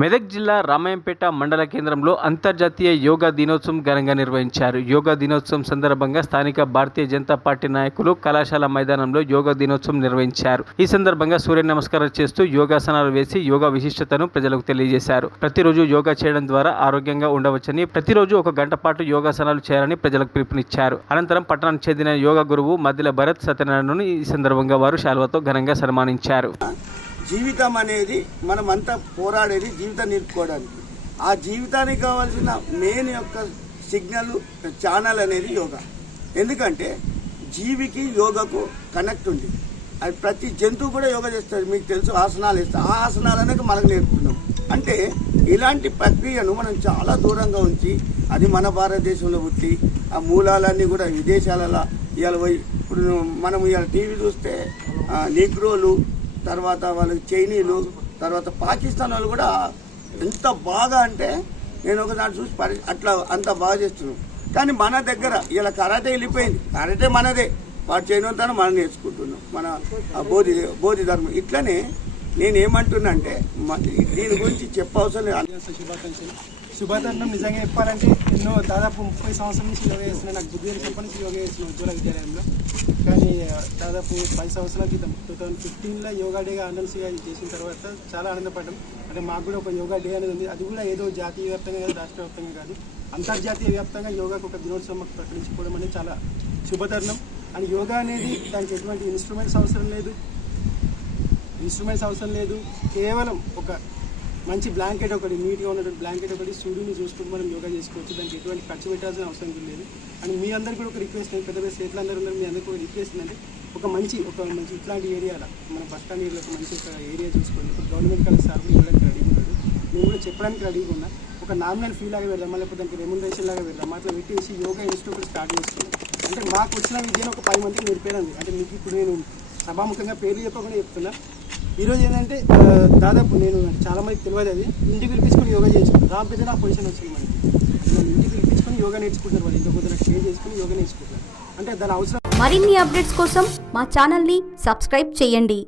మెదక్ జిల్లా రామాయంపేట మండల కేంద్రంలో అంతర్జాతీయ యోగా దినోత్సవం ఘనంగా నిర్వహించారు. యోగా దినోత్సవం సందర్భంగా స్థానిక భారతీయ జనతా పార్టీ నాయకులు కళాశాల మైదానంలో యోగా దినోత్సవం నిర్వహించారు. ఈ సందర్భంగా సూర్య నమస్కారాలు చేస్తూ యోగాసనాలు వేసి యోగా విశిష్టతను ప్రజలకు తెలియజేశారు. ప్రతిరోజు యోగా చేయడం ద్వారా ఆరోగ్యంగా ఉండవచ్చని, ప్రతిరోజు 1 గంట పాటు యోగాసనాలు చేయాలని ప్రజలకు పిలుపునిచ్చారు. అనంతరం పట్టణానికి చెందిన యోగా గురువు మధ్యల భరత్ సత్యనారాయణను ఈ సందర్భంగా వారు శాలువాతో ఘనంగా సన్మానించారు. జీవితం అనేది మనమంతా పోరాడేది జీవితం నిలుపుకోవడానికి. ఆ జీవితానికి కావాల్సిన మెయిన్ యొక్క సిగ్నల్ ఛానల్ అనేది యోగా. ఎందుకంటే జీవికి యోగాకు కనెక్ట్ ఉంది. అది ప్రతి జంతువు కూడా యోగా చేస్తారు. మీకు తెలుసు, ఆసనాలు వేస్తారు. ఆ ఆసనాలు అనేది మనకు నేర్పుతున్నాం. అంటే ఇలాంటి ప్రక్రియను మనం చాలా దూరంగా ఉంచి, అది మన భారతదేశంలో పుట్టి ఆ మూలాలన్నీ కూడా విదేశాలలో ఇవాళ పోయి, ఇప్పుడు మనం ఇవాళ టీవీ చూస్తే నిగ్రోలు, తర్వాత వాళ్ళకి చైనీలు, తర్వాత పాకిస్తాన్ వాళ్ళు కూడా ఎంత బాగా అంటే నేను ఒకసారి చూసి అట్లా అంత బాగా చేస్తున్నాం. కానీ మన దగ్గర ఇలా కరాటే వెళ్ళిపోయింది. కరాటే మనదే, వాడు చైనా మనం నేర్చుకుంటున్నాం, మన బోధి ధర్మం. ఇట్లనే నేనేమంటున్నా అంటే దీని గురించి చెప్పవసరం లేదు. శుభతరుణం. నిజంగా చెప్పాలంటే దాదాపు 30 సంవత్సరాల నుంచి యోగా చేస్తున్నాను. నాకు బుద్ధి తెలిసినప్పటి నుంచి యోగా చేస్తున్నాను ఉజ్వల విద్యాలయంలో. కానీ దాదాపు 10 సంవత్సరాల క్రితం 2015లో యోగా డేగా అనౌన్స్గా చేసిన తర్వాత చాలా ఆనందపడ్డాం. అంటే మాకు కూడా ఒక యోగా డే అనేది ఉంది. అది కూడా ఏదో జాతీయ వ్యాప్తంగా కాదు, రాష్ట్ర వ్యాప్తంగా కాదు, అంతర్జాతీయ వ్యాప్తంగా యోగాకు ఒక దినోత్సవం మాకు ప్రకటించుకోవడం అనేది చాలా శుభతరుణం. అండ్ యోగా అనేది దానికి ఎటువంటి ఇన్స్ట్రుమెంట్స్ అవసరం లేదు. కేవలం ఒక మంచి బ్లాంకెట్ ఒకటి, నీట్గా ఉన్నటువంటి బ్లాంకెట్ ఒకటి, సూర్యుని చూసుకుంటూ మనం యోగా చేసుకోవచ్చు. దానికి ఎటువంటి ఖర్చు పెట్టాల్సిన అవసరం లేదు. అండ్ మీ అందరికీ కూడా ఒక రిక్వెస్ట్, పెద్ద పెద్ద స్టేట్లందరూ ఉన్నారు, మీ అందరికీ ఒక రిక్వెస్ట్ ఏంటంటే ఒక మంచి ఇట్లాంటి ఏరియాలో, మన బస్ స్టాండ్ ఏరియాలో ఒక మంచి ఒక ఏరియా చూసుకోండి. ఇప్పుడు గవర్నమెంట్ కాలేజ్ సార్ ఇవ్వడానికి రెడీగా ఉన్నాడు, నేను కూడా చెప్పడానికి రెడీగా ఉన్నా. ఒక నామినల్ ఫీ లాగా పెడదాం, లేకపోతే దానికి రెమ్యునరేషన్ లాగా పెడదాం, అట్లా పెట్టేసి యోగా ఇన్స్టిట్యూట్ స్టార్ట్ చేస్తున్నాం. అంటే మాకు వచ్చిన విద్యను ఒక 10 మందికి నేర్పేనండి. అంటే మీకు ఇప్పుడు నేను సభాముఖంగా పేర్లు చెప్పకుండా చెప్తున్నా. ఈరోజు ఏంటంటే దాదాపు నేను చాలా మందికి తెలియదు, అది ఇంటికి పిలిపించుకొని యోగా చేసుకుంటాను. రాంపేట నా పొజిషన్ వచ్చింది మనకి. నేను ఇంటికి పిలిపించుకొని యోగా నేర్చుకుంటారు, వాళ్ళు ఇంట్లో కొద్దిగా షేర్ చేసుకుని యోగా నేర్చుకుంటారు. అంటే దాని అవసరం. మరిన్ని అప్డేట్స్ కోసం మా ఛానల్ని సబ్స్క్రైబ్ చేయండి.